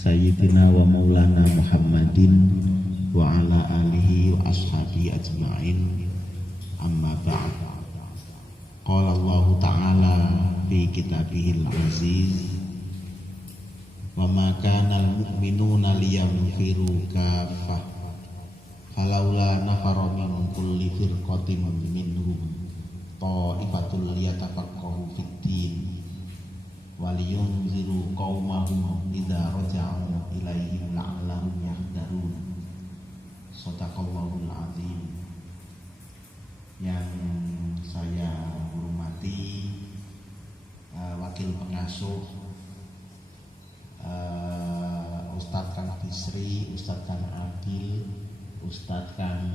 Sayyidina wa maulana Muhammadin wa ala alihi wa ashabihi ajma'in, amma ba'd. Qala Allah Ta'ala fi kitabihil aziz, wa ma kana al-mu'minuna liyanfiru kaffah falaula nafara min kulli firqatin minhum ta'ifatul liyatafaqahu fid-din waliyunziru qaumahum idza raja'u ilaihim la'allahum yahdharun. Shadaqallahul azim. Yang saya hormati wakil pengasuh Ustadz Kang Bisri, Ustadz Kang Adil, Ustadz Kang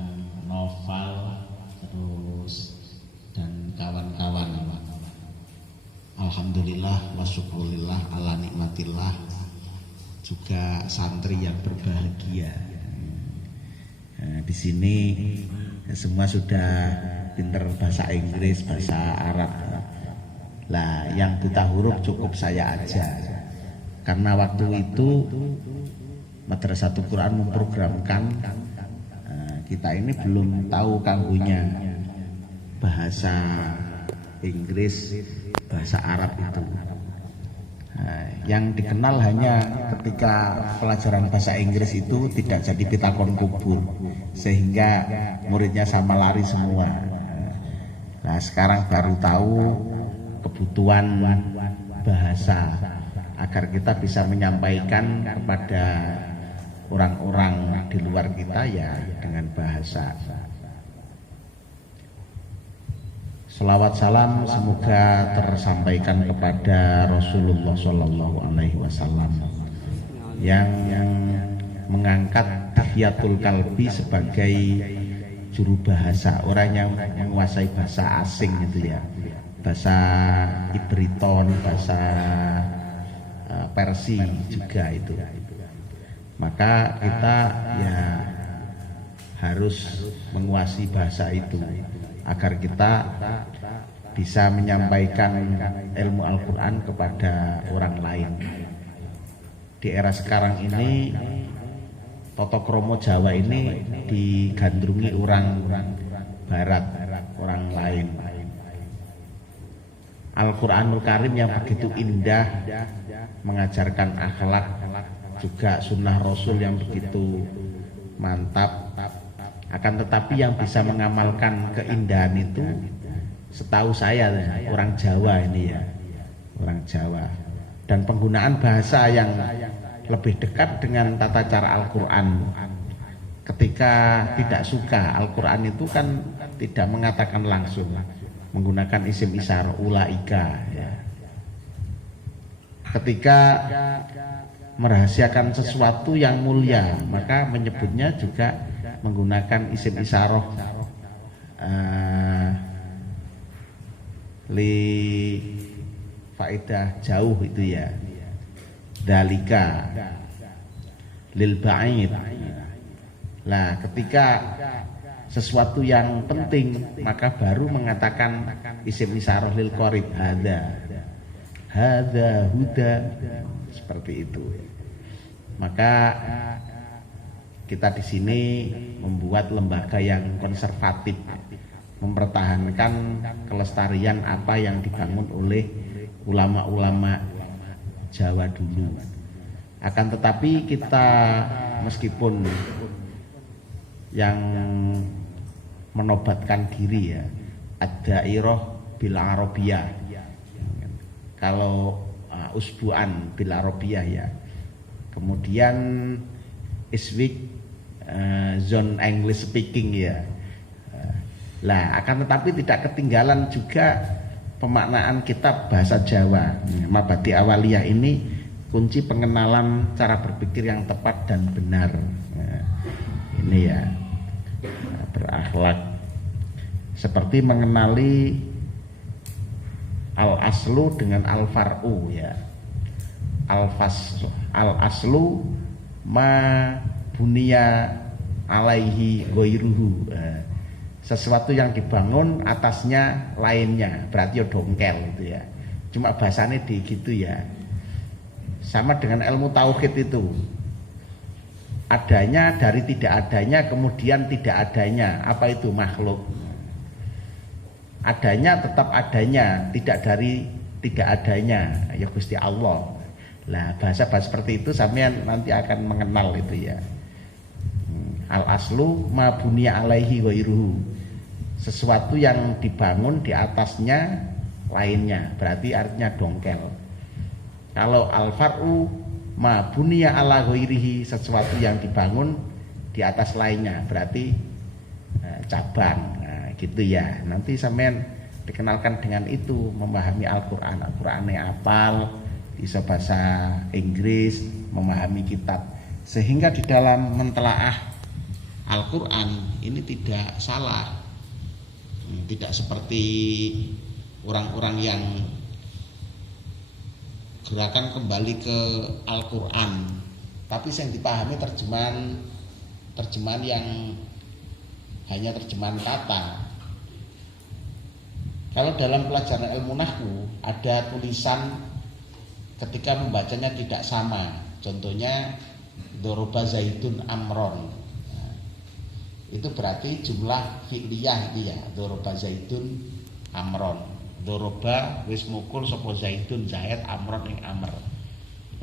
Noval, terus dan kawan-kawan. Alhamdulillah wa syukurillah ala nikmatillah, juga santri yang berbahagia. Nah, di sini semua sudah pinter bahasa Inggris, bahasa Arab. Lah, yang buta huruf cukup saya aja. Karena waktu itu Madrasatul Quran memprogramkan kita ini belum tahu kanggunya bahasa Inggris, bahasa Arab itu. Yang dikenal hanya ketika pelajaran bahasa Inggris itu tidak jadi pitakon kubur, sehingga muridnya sama lari semua. Nah, sekarang baru tahu kebutuhan bahasa agar kita bisa menyampaikan kepada orang-orang di luar kita ya dengan bahasa. Selawat salam semoga tersampaikan kepada Rasulullah Shallallahu Alaihi Wasallam yang mengangkat tahiyatul kalbi sebagai juru bahasa, orang yang menguasai bahasa asing itu ya, bahasa Ibriton, bahasa Persia juga itu. Maka kita ya harus menguasai bahasa itu agar kita bisa menyampaikan ilmu Al-Quran kepada orang lain. Di era sekarang ini toto kromo Jawa ini digandrungi orang barat, orang lain. Al-Quranul Karim yang begitu indah mengajarkan akhlak, juga sunnah Rasul yang begitu mantap. Akan tetapi yang bisa mengamalkan keindahan itu setahu saya orang Jawa ini ya, orang Jawa. Dan penggunaan bahasa yang lebih dekat dengan tata cara Al-Quran. Ketika tidak suka Al-Quran itu kan tidak mengatakan langsung, menggunakan isim isyarah ulaika ya. Ketika merahasiakan sesuatu yang mulia, maka menyebutnya juga menggunakan isim isyarah li faedah jauh itu ya, dalika lil ba'id. Lah, ketika sesuatu yang penting maka baru mengatakan isim isyarah lil qarib, hadza huda, seperti itu. Maka kita di sini membuat lembaga yang konservatif, mempertahankan kelestarian apa yang dibangun oleh ulama-ulama Jawa dulu. Akan tetapi kita meskipun yang menobatkan diri ya, ad-dairah bil arabiyah, kalau usbu'an bil arabiyah ya, kemudian iswik zone English speaking ya. Lah, akan tetapi tidak ketinggalan juga pemaknaan kitab bahasa Jawa. Mabadi Awaliyah ini kunci pengenalan cara berpikir yang tepat dan benar. Ini ya, berakhlak, seperti mengenali al-aslu dengan al-far'u ya. Al-aslu ma bunia alaihi ghairuhu, sesuatu yang dibangun atasnya lainnya, berarti ya dongkel gitu ya. Cuma bahasanya di gitu ya. Sama dengan ilmu tauhid itu. Adanya dari tidak adanya, kemudian tidak adanya. Apa itu makhluk? Adanya tetap adanya, tidak dari tidak adanya. Ya Gusti Allah. Lah bahasa-bahasa seperti itu sampean nanti akan mengenal itu ya. Al aslu ma bunya alaihi ghairuhu. Sesuatu yang dibangun di atasnya lainnya, berarti artinya dongkel. Kalau al far'u ma bunya ala ghairihi, sesuatu yang dibangun di atas lainnya, berarti cabang. Nah, gitu ya. Nanti sampean dikenalkan dengan itu, memahami Al-Qur'an. Al-Qur'annya apal, bisa bahasa Inggris, memahami kitab, sehingga di dalam mentelaah Al-Quran ini tidak salah, tidak seperti orang-orang yang gerakan kembali ke Al-Quran, tapi yang dipahami terjemahan yang hanya terjemahan kata. Kalau dalam pelajaran ilmu nahwu ada tulisan ketika membacanya tidak sama, contohnya doroba zaidun amron, nah, itu berarti jumlah fi'liyah itu ya, doroba zaidun amron, doroba wis mukul sapa zaidun zaid amron ing amr.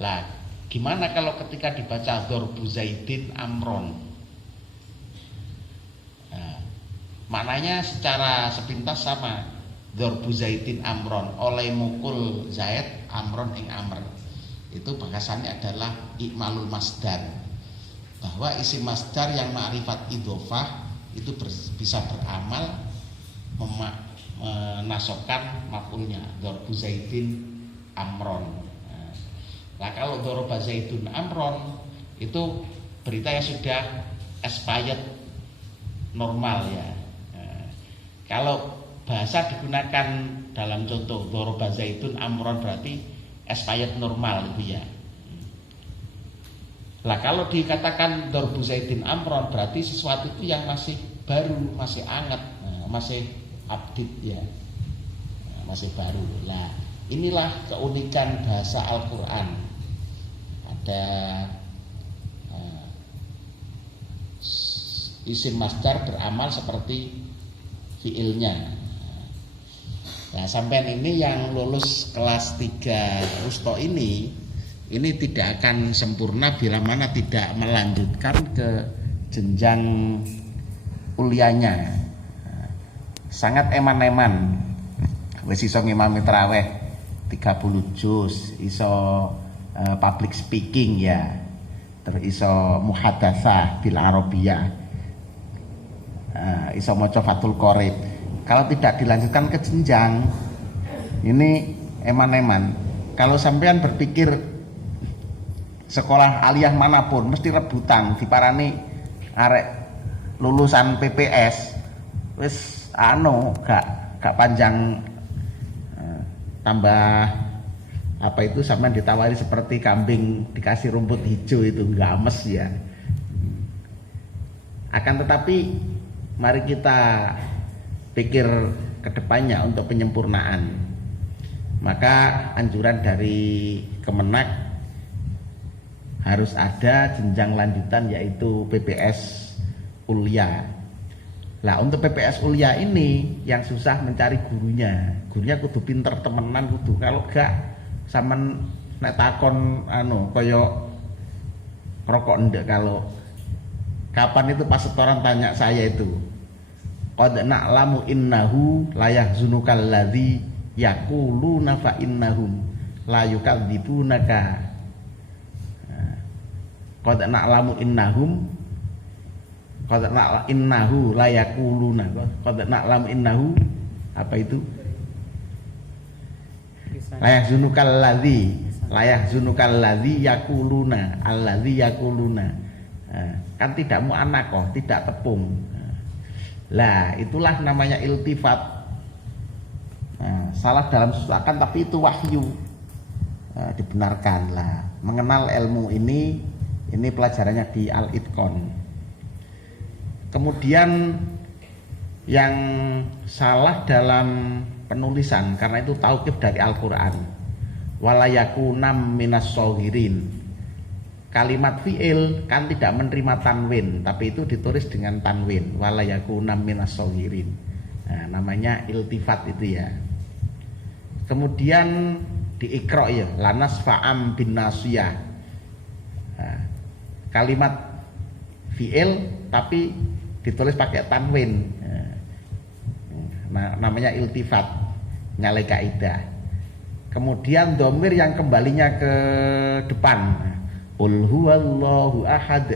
Lah gimana kalau ketika dibaca dorbu zaidin amron? Nah, maknanya secara sepintas sama, dorbu zaidin amron, oleh mukul zaid amron ing amr. Itu bahasannya adalah ikmalul masdar, bahwa isi masdar yang ma'rifat idhofah itu bisa beramal menasokkan maf'ulnya, dorbu zaidin amron. Nah kalau doroba zaidun amron itu beritanya sudah expired normal ya. Kalau bahasa digunakan dalam contoh doroba zaidun amron berarti expired normal itu ya. Lah kalau dikatakan dorbu zaidin amron berarti sesuatu itu yang masih baru, masih hangat, masih update ya, masih baru. Lah inilah keunikan bahasa Al-Quran. Ada isim masdar beramal seperti fiilnya. Nah, sampean ini yang lulus kelas 3 Rusto ini tidak akan sempurna bila mana tidak melanjutkan ke jenjang kuliahnya. Sangat eman-eman. Wis iso ngimami tarawih 30 juz, iso public speaking ya. Terus iso muhadatsah bil arabiyah. Iso maca Fathul Qorib. Kalau tidak dilanjutkan ke jenjang ini eman-eman. Kalau sampean berpikir sekolah aliyah manapun mesti rebutan diparani arek lulusan PPS wis gak panjang, tambah apa itu sampean ditawari seperti kambing dikasih rumput hijau, itu games ya. Akan tetapi mari kita pikir kedepannya untuk penyempurnaan. Maka anjuran dari Kemenak harus ada jenjang lanjutan yaitu PPS Ulia. Lah untuk PPS Ulia ini yang susah mencari gurunya. Gurunya kudu pinter temenan kudu. Kalau gak sampean nek takon kaya rokok ndek, kalau kapan itu pas setoran tanya saya itu, qad na'lamu innahu la yahzunukal ladzi yaquluna fa innahum la yukadzibunaka. Qad na'lamu innahu la yaquluna. Qad na'lamu innahu apa itu? La yahzunukal ladzi yaquluna, alladzi yaquluna. Kan tidak mu'annaqah, tidak tepung. Lah itulah namanya iltifat. Salah dalam susukan tapi itu wahyu, dibenarkan lah. Mengenal ilmu ini pelajarannya di Al-Itqan. Kemudian yang salah dalam penulisan, karena itu tauqif dari Al-Quran. walayakunam minas sohirin. Kalimat fi'il kan tidak menerima tanwin, tapi itu ditulis dengan tanwin, walayakunam minas sohirin. Nah, namanya iltifat itu ya. Kemudian di Iqra ya, lanas fa'am bin nasiyah. Nah, kalimat fi'il tapi ditulis pakai tanwin. Nah, namanya iltifat, nyalai kaidah. Kemudian domir yang kembalinya ke depan, qul huwallahu ahad.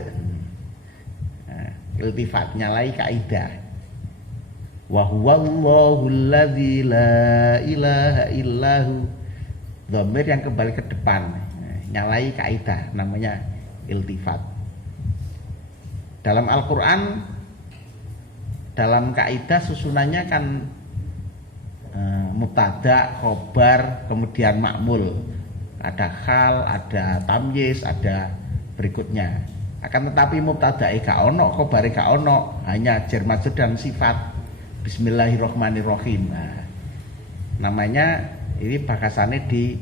Nah, iltifat, nyalai kaidah. Wa huwallahu alladzi la ilaha illahu. Domir yang kembali ke depan, nyalai kaidah, namanya iltifat. Dalam Al-Quran, dalam kaidah susunannya kan mubtada, khobar, kemudian ma'mul. Ada khal, ada tamyiz, ada berikutnya. Akan tetapi mubtadae gak ono, khobare gak ono, hanya jar majrur dan sifat. Bismillahirrahmanirrahim. Nah, namanya ini bahasanya di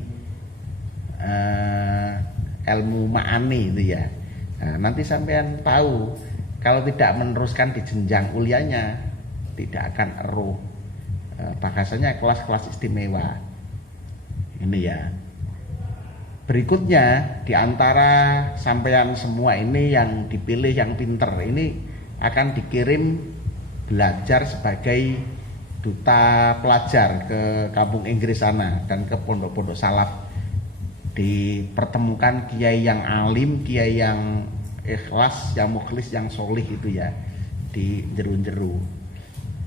ilmu ma'ani itu ya. Nah, nanti sampean tahu kalau tidak meneruskan di jenjang kuliahnya tidak akan eruh. Bahasanya kelas-kelas istimewa. Ini ya. Berikutnya di antara sampean semua ini yang dipilih yang pinter ini akan dikirim belajar sebagai duta pelajar ke kampung Inggris sana dan ke pondok-pondok salaf. Dipertemukan kiai yang alim, kiai yang ikhlas, yang mukhlis, yang solih itu ya, di jeru-jeru.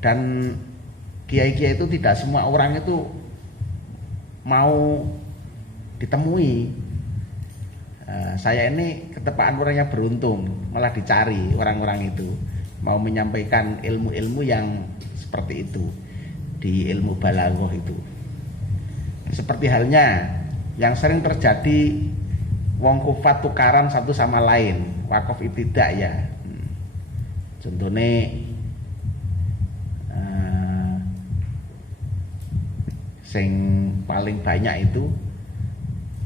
Dan kiai-kiai itu tidak semua orang itu mau ditemui. Saya ini ketepaan orang yang beruntung, malah dicari orang-orang itu mau menyampaikan ilmu-ilmu yang seperti itu di ilmu balaghah itu. Seperti halnya yang sering terjadi, wong kufat tukaran satu sama lain, wakaf ibtidak ya. Contohnya sing paling banyak itu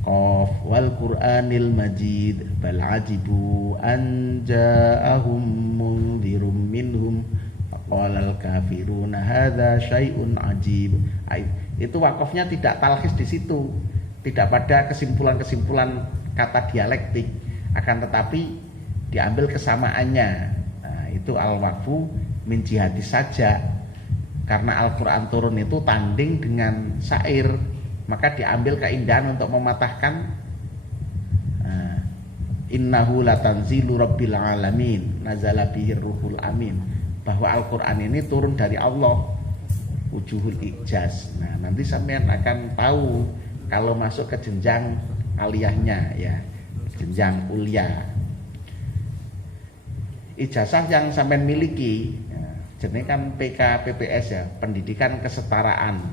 qaf wal Qur'anil Majid bal ajibu an ja'ahum mundhirum minhum faqala al kafiruna hadza syai'un ajib. Itu wakafnya tidak talkhis di situ, tidak pada kesimpulan-kesimpulan kata dialektik, akan tetapi diambil kesamaannya. Nah, itu al-waqfu min jihati saja. Karena Al-Quran turun itu tanding dengan syair, maka diambil keindahan untuk mematahkan innahu latanzilu rabbil alamin nazala bihir ruhul amin, bahwa Al-Quran ini turun dari Allah, wujuhul ijaz. Nah, nanti sampean akan tahu kalau masuk ke jenjang aliyahnya ya, jenjang kuliah. Ijazah yang sampean miliki jenenge kan PKPPS ya, pendidikan kesetaraan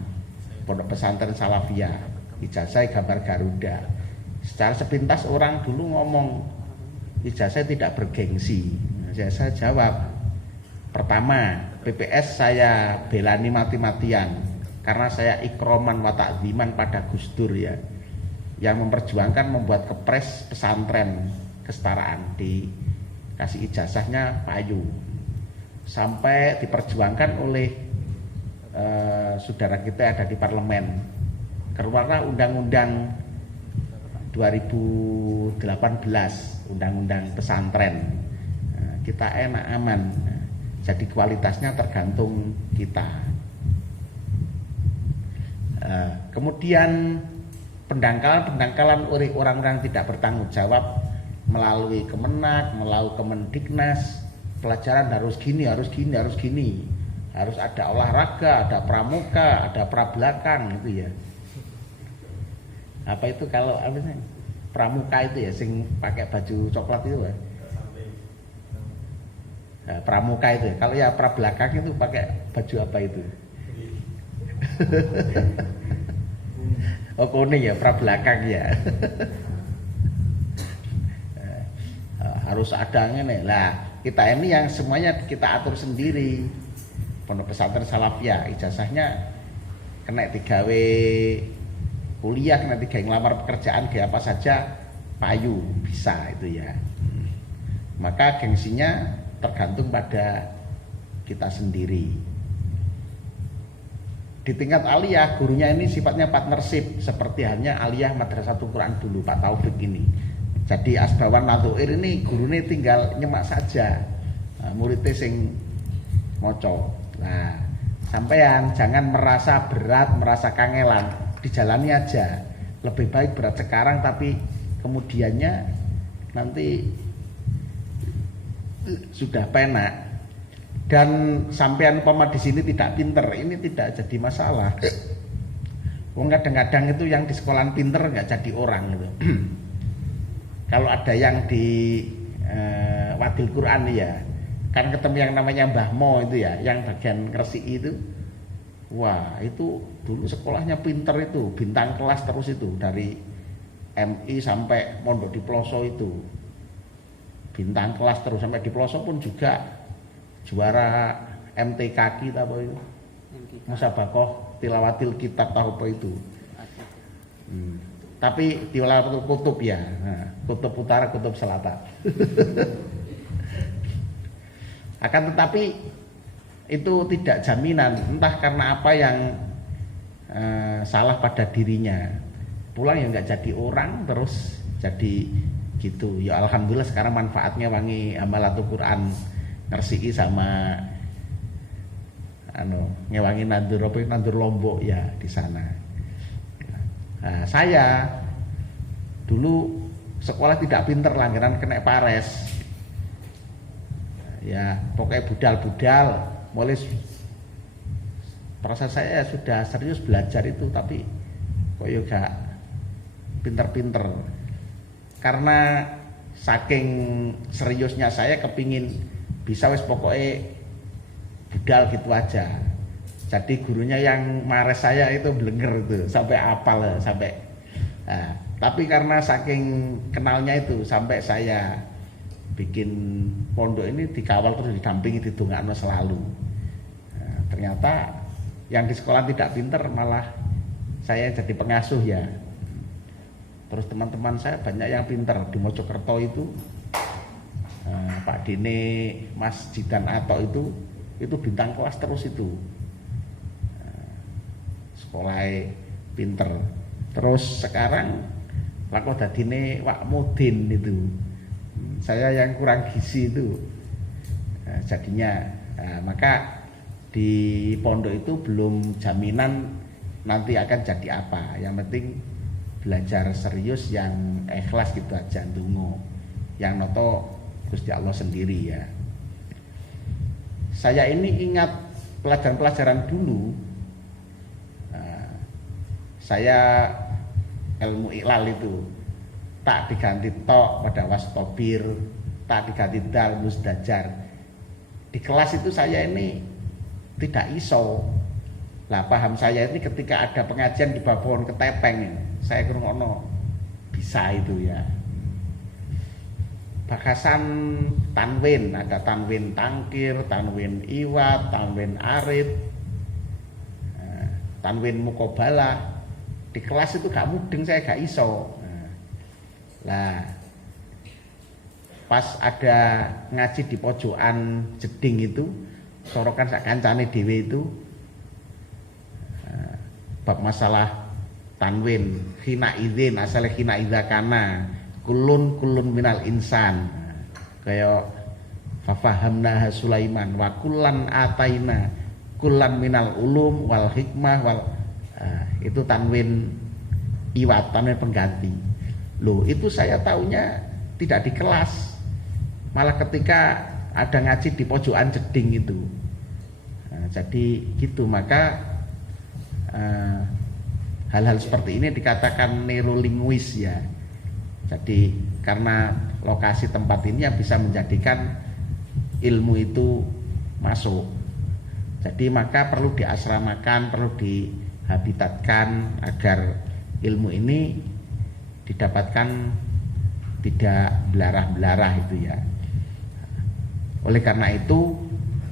pondok pesantren salafiyah, ijazah gambar Garuda. Secara sepintas orang dulu ngomong ijazah tidak bergengsi. Saya jawab, pertama PPS saya belani mati-matian karena saya ikroman wa ta'ziman pada Gus Dur ya, yang memperjuangkan membuat kepres pesantren kesetaraan, dikasih ijazahnya payu. Sampai diperjuangkan oleh saudara kita ada di parlemen, keluarlah undang-undang 2018, undang-undang pesantren. Kita enak aman, jadi kualitasnya tergantung kita. Kemudian pendangkalan oleh orang-orang tidak bertanggung jawab melalui Kemenak, melalui Kemendiknas, pelajaran harus gini, harus gini, harus gini, harus ada olahraga, ada pramuka, ada prabelakang itu ya. Apa itu kalau apa sih pramuka itu ya, sing pakai baju coklat itu ya. Nah, pramuka itu ya. Kalau ya prabelakang itu pakai baju apa itu? Oh kuning ya, prabelakang ya. Harus ada nih lah. Kita ini yang semuanya kita atur sendiri. Pondok pesantren salafiyah ijazahnya kena digawe kuliah nanti kayak ngelamar pekerjaan kayak apa saja payu bisa itu ya. Maka gengsinya tergantung pada kita sendiri. Di tingkat aliyah gurunya ini sifatnya partnership seperti halnya aliyah Madrasatul Quran dulu Pak Taufik ini. Jadi Asbawan Nadhuir ini gurunya tinggal nyemak saja, muridnya sing moco. Nah, sampean jangan merasa berat, merasa kangelan, dijalani aja. Lebih baik berat sekarang tapi kemudiannya nanti sudah penak. Dan sampean umpama di sini tidak pinter, ini tidak jadi masalah. Wong kadang-kadang itu yang di sekolahan pinter nggak jadi orang gitu. Kalau ada yang di Wadil Quran ya, kan ketemu yang namanya Mbah Mo itu ya, yang bagian Gresik itu. Wah, itu dulu sekolahnya pinter itu, bintang kelas terus itu dari MI sampai Mondok di Ploso itu. Bintang kelas terus sampai di Ploso pun juga juara MTK kita apa itu? Musabakoh tilawatil kitab tahu apa itu? Tapi tilawatil kutub ya, kutub utara, kutub selatan. Akan tetapi itu tidak jaminan, entah karena apa yang salah pada dirinya. Pulang ya nggak jadi orang terus jadi gitu. Ya alhamdulillah sekarang manfaatnya wangi amalatul Quran ngersiki sama ngewangi nandur Lombok ya di sana. Nah, saya dulu sekolah tidak pinter langganan kena pares. Ya pokoknya budal-budal, mulai perasaan saya sudah serius belajar itu tapi kok ya gak pinter-pinter. Karena saking seriusnya saya kepingin bisa wis pokoknya budal gitu aja. Jadi gurunya yang mares saya itu blenger itu sampai apal sampai. Nah, tapi karena saking kenalnya itu sampai saya bikin pondok ini dikawal terus didampingi didongakno selalu. Nah, ternyata yang di sekolah tidak pinter malah saya jadi pengasuh ya. Terus teman-teman saya banyak yang pinter di Mojokerto itu. Pak Dene, Mas Jidan Ato itu bintang kelas terus itu. Sekolahnya pinter. Terus sekarang laku dadine Wak Mudin itu. Saya yang kurang gizi itu. Jadinya maka di pondok itu belum jaminan nanti akan jadi apa. Yang penting belajar serius yang ikhlas gitu aja ndonga. Yang noto Gusti Allah sendiri ya. Saya ini ingat pelajaran-pelajaran dulu. Saya ilmu iklal itu tak diganti tok pada wastobir, tak diganti dal musdajar. Di kelas itu saya ini tidak iso. Lah paham saya ini ketika ada pengajian di bawah pohon ketepeng, saya ngrungokno bisa itu ya. Bakasan tanwin, ada tanwin tangkir, tanwin iwat, tanwin arit, tanwin mukobalah. Di kelas itu gak mudeng, saya gak iso. Lah pas ada ngaji di pojokan jeding itu, sorokan sak kancane dhewe itu bab masalah tanwin, khina idzin, asale khina idzakana kulun minal insan, kayak fafahamna Sulaiman wa kullan ataina kullan minal ulum wal hikmah wal itu tanwin iwat, tanwin pengganti. Loh itu saya taunya tidak di kelas, malah ketika ada ngaji di pojokan jeding itu. Jadi gitu, maka hal-hal seperti ini dikatakan neurolinguis ya. Jadi karena lokasi tempat ini yang bisa menjadikan ilmu itu masuk. Jadi maka perlu diasramakan, perlu dihabitatkan agar ilmu ini didapatkan tidak belarah-belarah itu ya. Oleh karena itu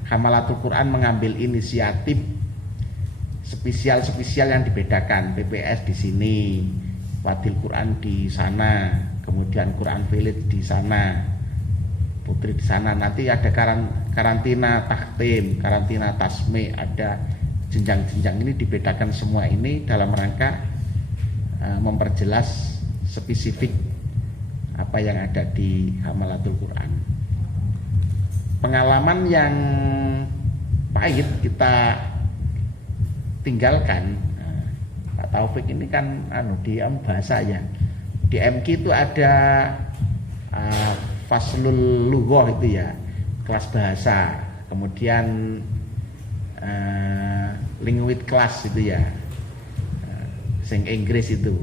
Hamalatul Quran mengambil inisiatif spesial yang dibedakan. PPS di sini, Wadil Quran di sana, kemudian Quran Village di sana, Putri di sana. Nanti ada karantina tahtim, karantina tasmi, ada jenjang-jenjang. Ini dibedakan semua ini dalam rangka memperjelas spesifik apa yang ada di Hamalatul Quran. Pengalaman yang pahit kita tinggalkan. Pak Taufik ini kan di bahasa ya. Di MQ itu ada faslul lughah itu ya, kelas bahasa. Kemudian language class itu ya, sing Inggris itu.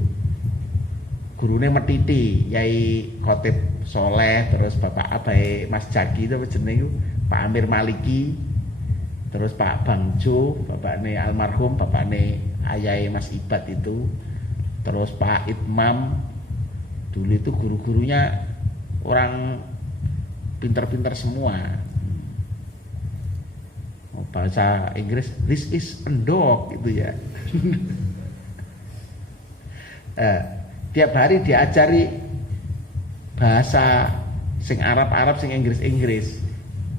Gurune metiti, Yai Khotib Soleh, terus Bapak Abai Mas Jaki itu jenenge Pak Amir Maliki, terus Pak Bangjo, bapakne almarhum, bapakne ayai Mas Ibad itu, terus Pak Itmam. Dulu itu guru-gurunya orang pinter-pinter semua. Bahasa Inggris, this is a dog gitu ya. Tiap hari diajari bahasa sing Arab-Arab, sing Inggris-Inggris.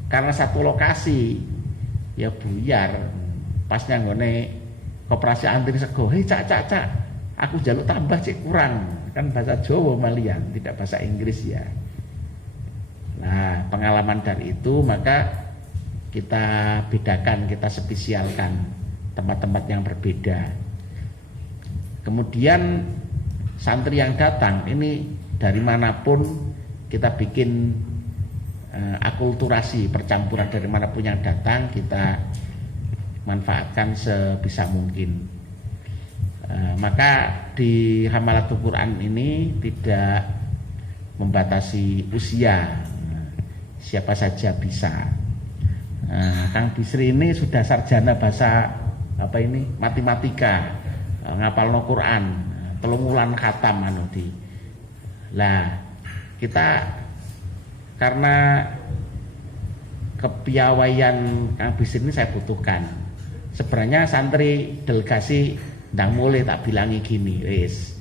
Karena satu lokasi ya buyar. Pas nyanggone Koperasi Antri Sego, hei cak, aku jaluk tambah cek kurang. Kan bahasa Jawa malian, tidak bahasa Inggris ya. Nah, pengalaman dari itu maka kita bedakan, kita spesialkan tempat-tempat yang berbeda. Kemudian santri yang datang ini dari manapun kita bikin akulturasi, percampuran dari manapun yang datang kita manfaatkan sebisa mungkin. Maka di Hamalatul Quran ini tidak membatasi usia, siapa saja bisa. Kang Bisri ini sudah sarjana bahasa matematika, ngapalno Quran, 3 wulan khatam Lah, kita karena kepiawaian Kang Bisri ini saya butuhkan. Sebenarnya santri delegasi ndang mulai tak bilangi gini, wis.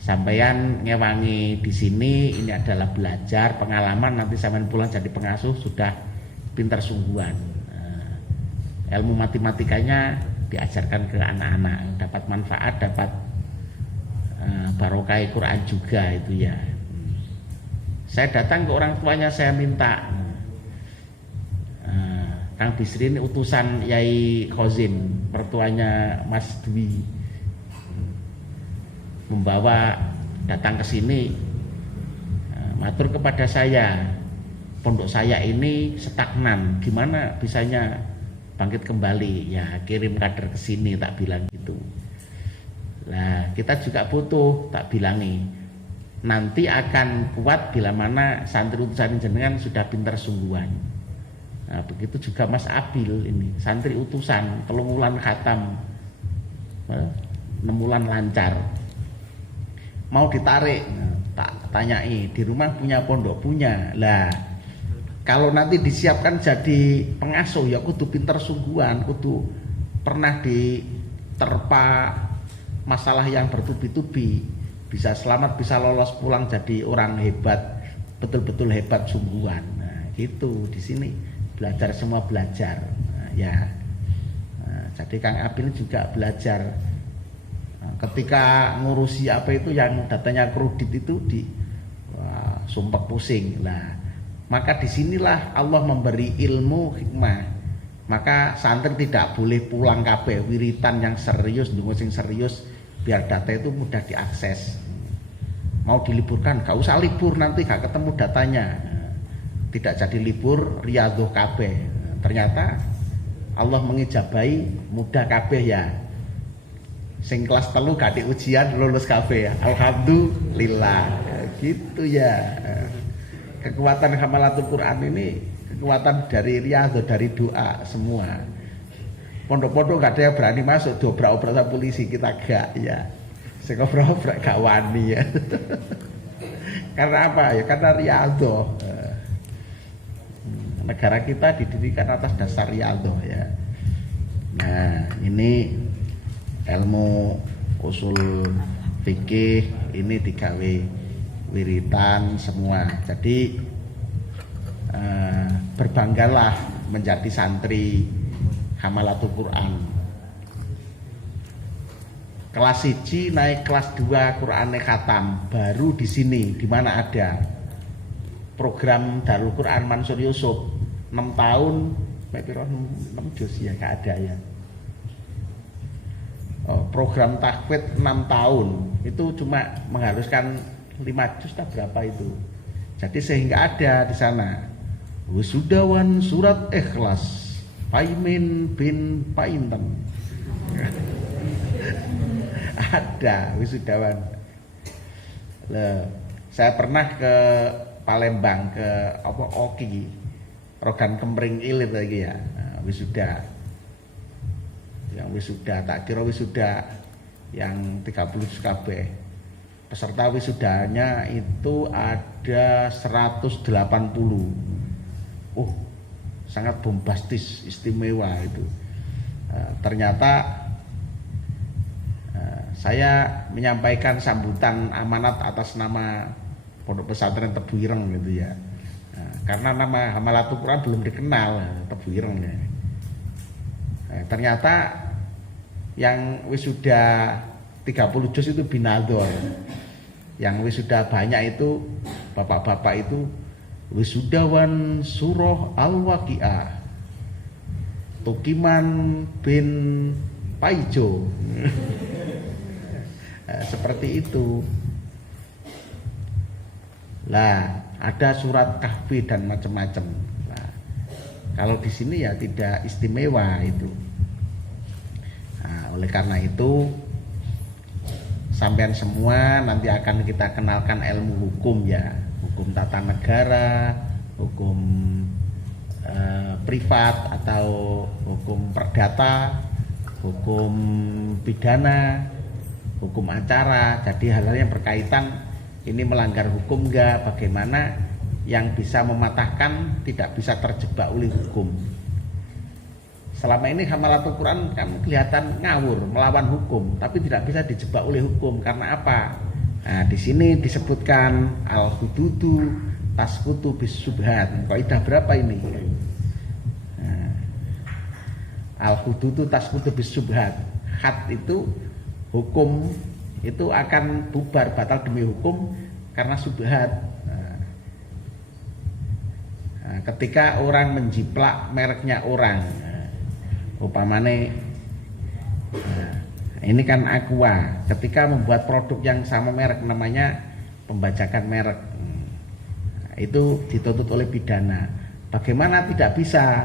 Sampeyan ngewangi di sini ini adalah belajar, pengalaman, nanti sampean pulang jadi pengasuh sudah pintar sungguhan. Ilmu matematikanya diajarkan ke anak-anak, dapat manfaat, dapat barokah Quran juga itu ya. Saya datang ke orang tuanya, saya minta Kang Bisri ini utusan Yai Khozin, mertuanya Mas Dwi, membawa datang ke sini, matur kepada saya, pondok saya ini stagnan, gimana bisanya bangkit kembali? Ya kirim kader ke sini, tak bilang gitu. Nah, kita juga butuh, tak bilangi. Nanti akan kuat bila mana santri utusan jenengan sudah pintar sungguhan. Nah, begitu juga Mas Abil ini, santri utusan 3 wulan khatam, 6 wulan lancar. Mau ditarik, tak tanyai, di rumah punya pondok? Punya. Lah, kalau nanti disiapkan jadi pengasuh ya kudu pintar sungguhan, kudu pernah diterpa masalah yang bertubi-tubi, bisa selamat, bisa lolos pulang jadi orang hebat, betul-betul hebat sungguhan. Nah, gitu di sini belajar, semua belajar. Nah, ya. Nah, jadi Kang Abil juga belajar. Nah, ketika ngurusi apa itu yang datanya kredit itu sumpah pusing. Nah, maka disinilah Allah memberi ilmu hikmah. Maka santri tidak boleh pulang kabeh, wiritan yang serius, ndonga sing serius, biar data itu mudah diakses. Mau diliburkan, gak usah libur, nanti gak ketemu datanya. Tidak jadi libur, riyadhah kabeh. Ternyata Allah mengijabahi mudah kabeh ya. Sing kelas 3 gak di ujian lulus kabeh ya. Alhamdulillah. Gitu ya. Kekuatan Hamalatul Quran ini kekuatan dari riyadhah, dari doa semua. Pondok-pondok gak ada yang berani masuk dobrak-obrak sama polisi, kita gak ya. Sing obrak-obrak gak wani ya. Karena apa ya? Karena riyadhah. Negara kita didirikan atas dasar riyadhah ya. Nah, ini ilmu usul fikih ini digawe wiritan semua. Jadi berbanggalah menjadi santri Hamalatul Quran. Kelas 1 naik kelas 2 Qur'ane khatam baru di sini, di mana ada program Darul Quran Mansur Yusuf 6 tahun, 6 juz ya, gak ada ya. Program tahfidz 6 tahun itu cuma mengharuskan 5 juz tak berapa itu. Jadi sehingga ada di sana wisudawan surat Ikhlas Paimin bin Painten. Ada wisudawan. Saya pernah ke Palembang ke Oki, Rogan Kemring Ilir lagi ya, wisuda. Yang wisuda tak kira wisuda yang 30 kabeh. Peserta wisudanya itu ada 180. Sangat bombastis, istimewa itu. Ternyata saya menyampaikan sambutan amanat atas nama Pondok Pesantren Tebu Ireng gitu ya. Karena nama Hamalatul Quran belum dikenal Tebu Ireng ya. Ternyata yang wisuda 30 juz itu binador. Yang wisuda banyak itu bapak-bapak itu wisudawan surah Al-Waqiah Tukiman bin Paijo. Seperti itu. Lah, ada surat Kahfi dan macam-macam. Nah, kalau di sini ya tidak istimewa itu. Nah, oleh karena itu sampean semua nanti akan kita kenalkan ilmu hukum ya, hukum tata negara, hukum privat atau hukum perdata, hukum pidana, hukum acara. Jadi hal-hal yang berkaitan ini melanggar hukum enggak, bagaimana yang bisa mematahkan tidak bisa terjebak oleh hukum. Selama ini Hamalatul Quran kan kelihatan ngawur, melawan hukum, tapi tidak bisa dijebak oleh hukum. Karena apa? Nah, di sini disebutkan al-hududu tasqutu bis subhat. Kaidah berapa ini? Nah, al-hududu tasqutu bis subhat. Had itu hukum itu akan bubar batal demi hukum karena subhat. Nah, ketika orang menjiplak mereknya orang, umpamane ini kan Aqua, ketika membuat produk yang sama merek namanya pembajakan merek, itu dituntut oleh pidana. Bagaimana tidak bisa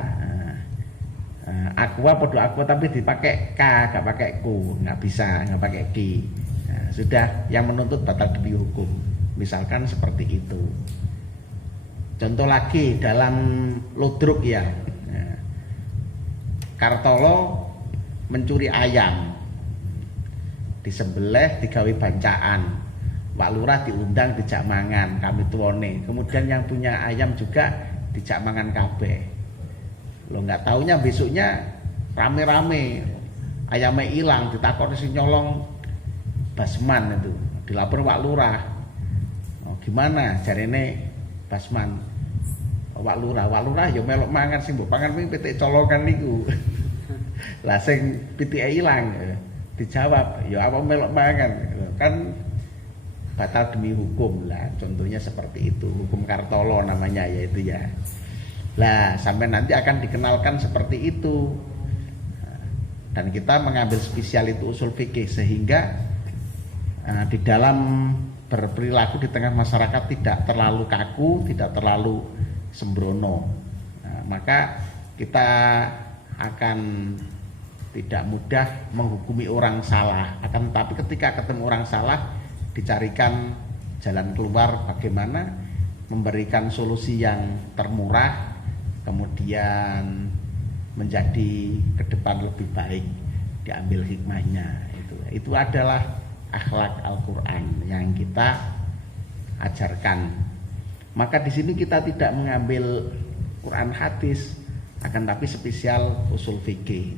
Aqua podo Aqua tapi dipakai K, gak pakai Q, nggak bisa, nggak pakai Q. Nah, sudah yang menuntut batal demi hukum. Misalkan seperti itu. Contoh lagi dalam ludruk ya. Nah, Kartolo mencuri ayam, disembelih digawe bancaan. Pak Lurah diundang dijak mangan kami tuone. Kemudian yang punya ayam juga dijak mangan kabeh. Lo nggak taunya besoknya rame-rame ayamnya hilang, ditakoni si nyolong Basman itu, dilapor Pak Lurah. Gimana jarene Basman? Pak Lurah ya melok mangan sing mbok pangan ping pitik colokan niku. Lah sing pitike ilang dijawab, ya apa melok mangan? Kan batal demi hukum lah. Contohnya seperti itu, hukum Kartolo namanya yaitu ya. Lah sampai nanti akan dikenalkan seperti itu. Dan kita mengambil spesial itu usul fikih sehingga di dalam berperilaku di tengah masyarakat tidak terlalu kaku, tidak terlalu sembrono. Maka kita akan tidak mudah menghukumi orang salah. Akan tetapi ketika ketemu orang salah, dicarikan jalan keluar bagaimana memberikan solusi yang termurah, kemudian menjadi ke depan lebih baik, diambil hikmahnya. Itu adalah akhlak Al-Quran yang kita ajarkan. Maka di sini kita tidak mengambil Quran hadis, akan tapi spesial usul fikih.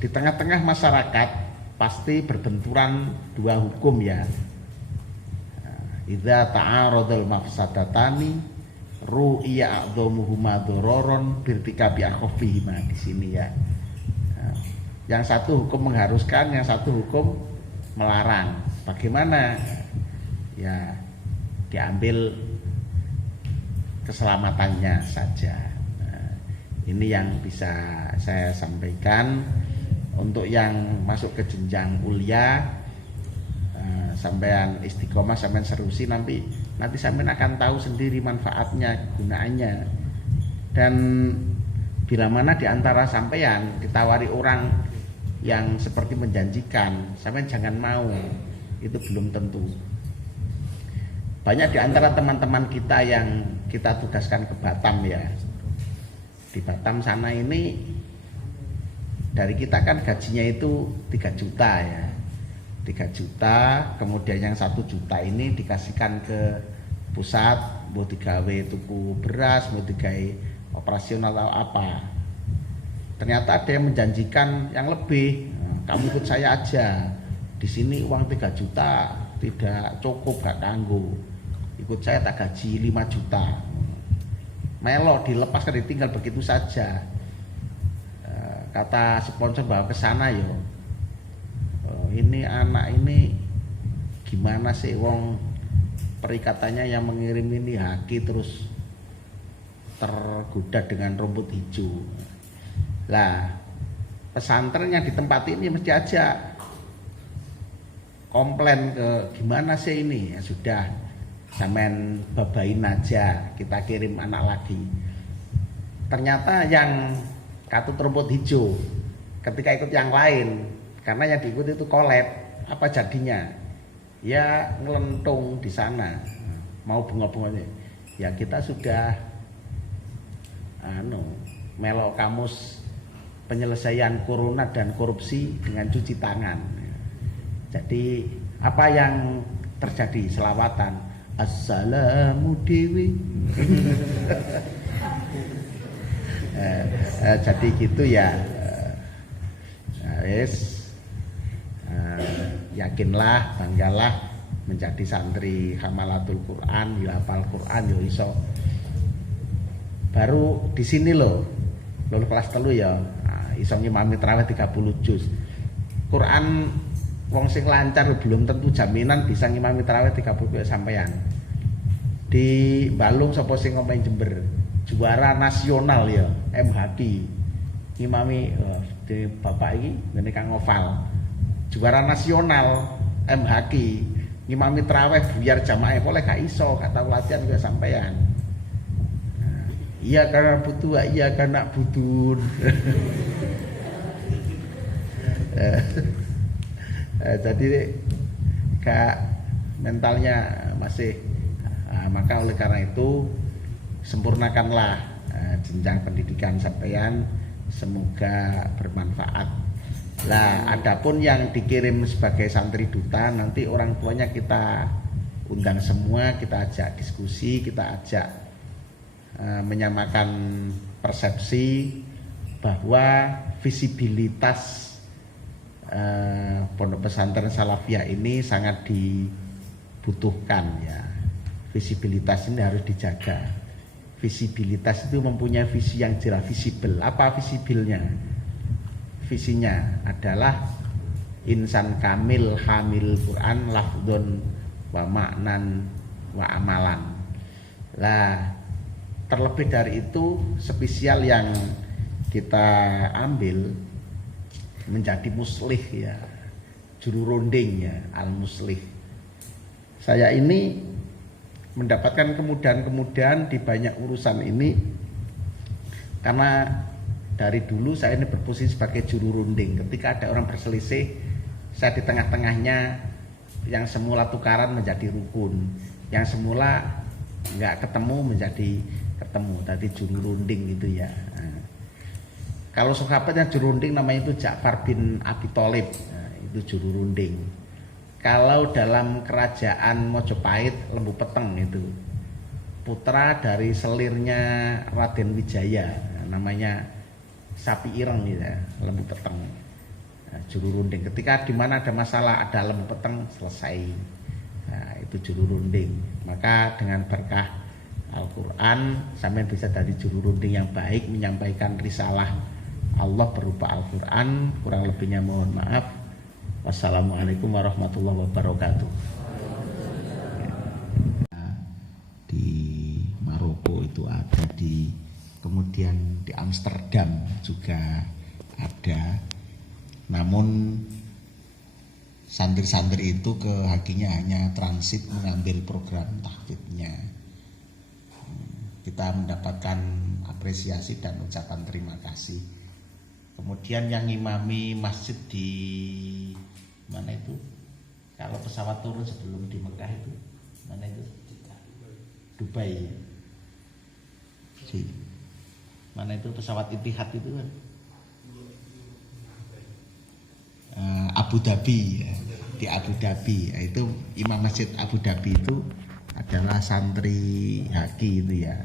Di tengah-tengah masyarakat pasti berbenturan dua hukum ya. Idza ta'aradul mafsadatani ru'iya a'dhamuhuma dororon birtikabi akhafihima di sini ya. Yang satu hukum mengharuskan, yang satu hukum melarang. Bagaimana? Ya diambil keselamatannya saja. Ini yang bisa saya sampaikan. Untuk yang masuk ke jenjang kuliah, sampean istiqomah, sampean serusi, nanti sampean akan tahu sendiri manfaatnya, gunaannya. Dan bila mana di antara sampean ditawari orang yang seperti menjanjikan, sampean jangan mau, itu belum tentu. Banyak di antara teman-teman kita yang kita tugaskan ke Batam ya. Di Batam sana ini dari kita kan gajinya itu 3 juta ya. 3 juta, kemudian yang 1 juta ini dikasihkan ke pusat, mau digawe tuku beras, mau digawe operasional atau apa. Ternyata ada yang menjanjikan yang lebih. Kamu ikut saya aja. Di sini uang 3 juta tidak cukup, gak kanggo. Ikut saya tak gaji 5 juta. Melo dilepaskan, ditinggal begitu saja. Kata sponsor bawa ke sana yo. Ini anak ini gimana sih wong perikatannya yang mengirim ini haki terus tergoda dengan rumput hijau. Lah pesantren yang di tempat ini mesti aja komplain ke gimana sih ini, ya sudah sampean babain aja, kita kirim anak lagi. Ternyata yang katut rumput hijau ketika ikut yang lain, karena yang diikut itu kolab, apa jadinya? Ya ngelentung di sana, mau bunga-bunganya. Ya kita sudah melok kamus penyelesaian corona dan korupsi dengan cuci tangan. Jadi apa yang terjadi? Selawatan assalamu dewi. Jadi gitu ya. Yakinlah, banggalah menjadi santri Hamalatul Quran, ya hafal Quran yo iso. Baru di sini loh, lulus kelas 3 ya, iso ngimami tarawih 30 juz. Quran wong sing lancar belum tentu jaminan bisa ngimami tarawih 30 juz sampean. Di Balung sapa sing ngomong Jember, juara nasional ya, MHQ. Ngimami di bapak iki ngene Kang Oval. Juara nasional MHQ. Ngimami tarawih biar jamaah oleh gak iso, gak tau latihan juga sampean. Iya karena butuh, iya karena butuh. Jadi kak mentalnya masih, maka oleh karena itu sempurnakanlah jenjang pendidikan sampean, semoga bermanfaat. Lah adapun yang dikirim sebagai santri duta, nanti orang tuanya kita undang semua, kita ajak diskusi, kita ajak menyamakan persepsi bahwa visibilitas pondok pesantren Salafiyah ini sangat dibutuhkan ya. Visibilitas ini harus dijaga. Visibilitas itu mempunyai visi yang jelas, visible. Apa visibilnya? Visinya adalah insan kamil hamil Quran lafdun wa maknan wa amalan. Lah terlebih dari itu, spesial yang kita ambil menjadi muslih ya, juru runding ya, al-muslih. Saya ini mendapatkan kemudahan-kemudahan di banyak urusan ini karena dari dulu saya ini berposisi sebagai juru runding. Ketika ada orang berselisih, saya di tengah-tengahnya, yang semula tukaran menjadi rukun, yang semula nggak ketemu menjadi ketemu, tadi juru runding gitu ya. Nah, kalau sahabat yang juru runding namanya itu Ja'far bin Abi Thalib, nah, itu juru runding. Kalau dalam kerajaan Mojopahit, Lembu Peteng itu putra dari selirnya Raden Wijaya, nah, namanya Sapi Ireng gitu ya, Lembu Peteng. Juru runding. Ketika di mana ada masalah, ada lembu peteng, selesai. Nah, itu juru runding. Maka dengan berkah Al-Quran, sampai bisa dari juru runding yang baik, menyampaikan risalah Allah berupa Al-Quran. Kurang lebihnya mohon maaf. Wassalamualaikum warahmatullahi wabarakatuh. Di Maroko itu ada, kemudian di Amsterdam juga ada. Namun santri-santri itu ke hakinya hanya transit mengambil program tahfidnya. Kita mendapatkan apresiasi dan ucapan terima kasih. Kemudian yang ngimami masjid di mana itu? Kalau pesawat turun sebelum di Mekah itu mana itu? Dubai. Mana itu pesawat Etihad itu kan? Abu Dhabi ya. Di Abu Dhabi ya, itu Imam Masjid Abu Dhabi itu adalah santri haki itu ya.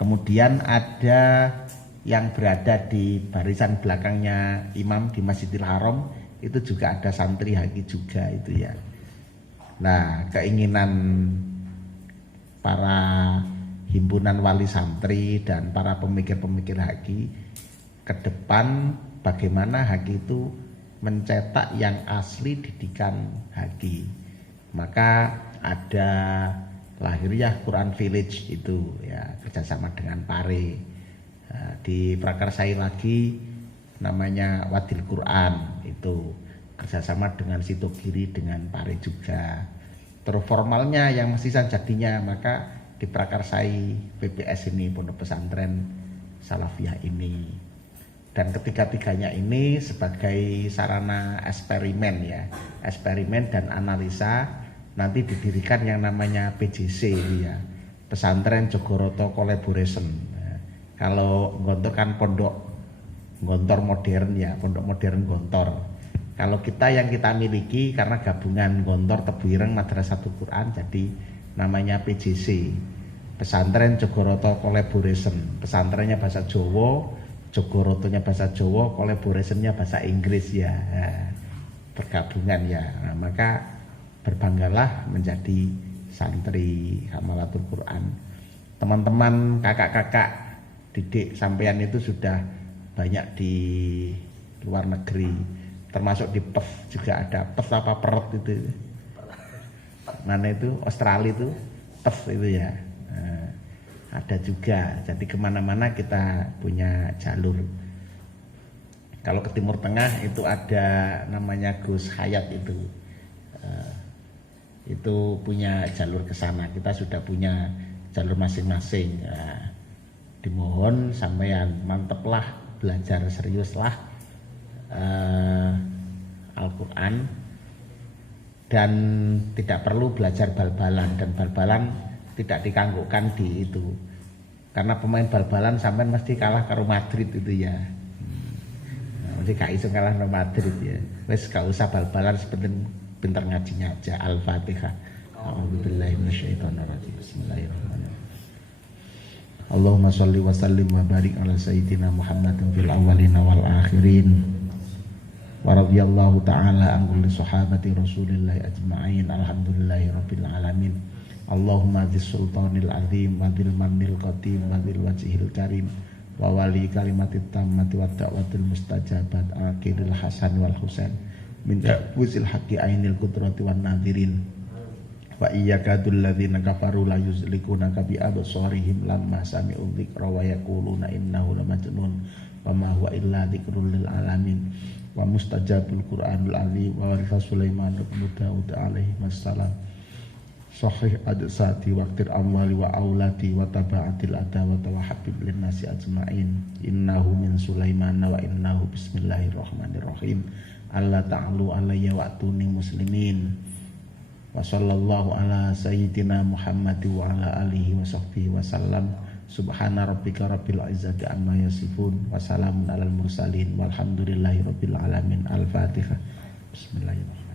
Kemudian ada yang berada di barisan belakangnya imam di Masjidil Haram, itu juga ada santri haki juga itu ya. Nah, keinginan para himpunan wali santri dan para pemikir-pemikir haki ke depan, bagaimana haki itu mencetak yang asli didikan haki. Maka ada lahiriah Quran Village itu ya, kerjasama dengan Pare. Nah, di Prakarsai lagi namanya Wadil Quran, itu kerjasama dengan Sitogiri dengan Pare juga. Terus formalnya yang masih jadinya, maka di Prakarsai PPS ini, Pondok Pesantren Salafiyah ini. Dan ketiga-tiganya ini sebagai sarana eksperimen ya, eksperimen dan analisa. Nanti didirikan yang namanya PJC ya, Pesantren Jogoroto Collaboration. Nah, kalau Gontor kan pondok Gontor modern ya, pondok modern Gontor. Kalau kita yang kita miliki karena gabungan Gontor Tebuireng Madrasatul Quran, jadi namanya PJC, Pesantren Jogoroto Collaboration. Pesantrennya bahasa Jawa, Jogorotonya bahasa Jawa, collaborationnya bahasa Inggris ya, bergabungan ya. Nah, maka berbanggalah menjadi santri Hamalatul Quran. Teman-teman, kakak-kakak didik sampean itu sudah banyak di luar negeri, termasuk di Perth juga ada. Perth apa Perth itu? Mana itu? Australia itu Perth itu ya. Nah, ada juga. Jadi kemana-mana kita punya jalur. Kalau ke Timur Tengah itu ada namanya Gus Hayat itu punya jalur ke sana. Kita sudah punya jalur masing-masing. Nah, dimohon sampean manteplah, belajar seriuslah Al-Quran, dan tidak perlu belajar bal-balan, dan bal-balan tidak dikanggukkan di itu, karena pemain bal-balan sampean mesti kalah karo Madrid itu ya. Mesti gak iso kalah karo Madrid ya. Wes gak usah bal-balan, sepenting pinter ngajinya aja. Al-Fatihah. A'udzubillahi minasyaitonir rajim. Bismillahirrahmanirrahim. Allahumma shalli wa sallim wa barik ala sayyidina Muhammadin fil awwalin wal akhirin. Wa radhiyallahu ta'ala an kulli sahabati Rasulillahi ajma'in. Alhamdulillahi rabbil alamin. Allahumma dzis sultanil azim wa dzil manil qadim wa dzil wajhil karim wa wali kalimatit tammati wa da'watil mustajabat akhiril hasan wal husain min wizil haqqi ainil qudrati wan nadirin wa iyyakadul ladzina kafaru la yuzlikunaka bi absarihim lamma sami'u dzikra wa yaquluna innahu lamajnun wa ma huwa illa dzikrul lil alamin wa mustajabul qur'anul azim wa warisa Sulaiman bin Daud alaihi wassalam sahih adsati waqtir amwali wa aulati wa tabaatil adawata wa habib linnasi ajma'in innahu min Sulaiman wa innahu bismillahirrahmanirrahim alla ta'alu alayya wa atuni muslimin wa sallallahu ala sayyidina Muhammad wa ala alihi wa sahbihi wa sallam subhana rabbika rabbil izzati amma yasifun wa salamun alal mursalin walhamdulillahi rabbil alamin. Al-Fatihah. Bismillahirrahmanirrahim.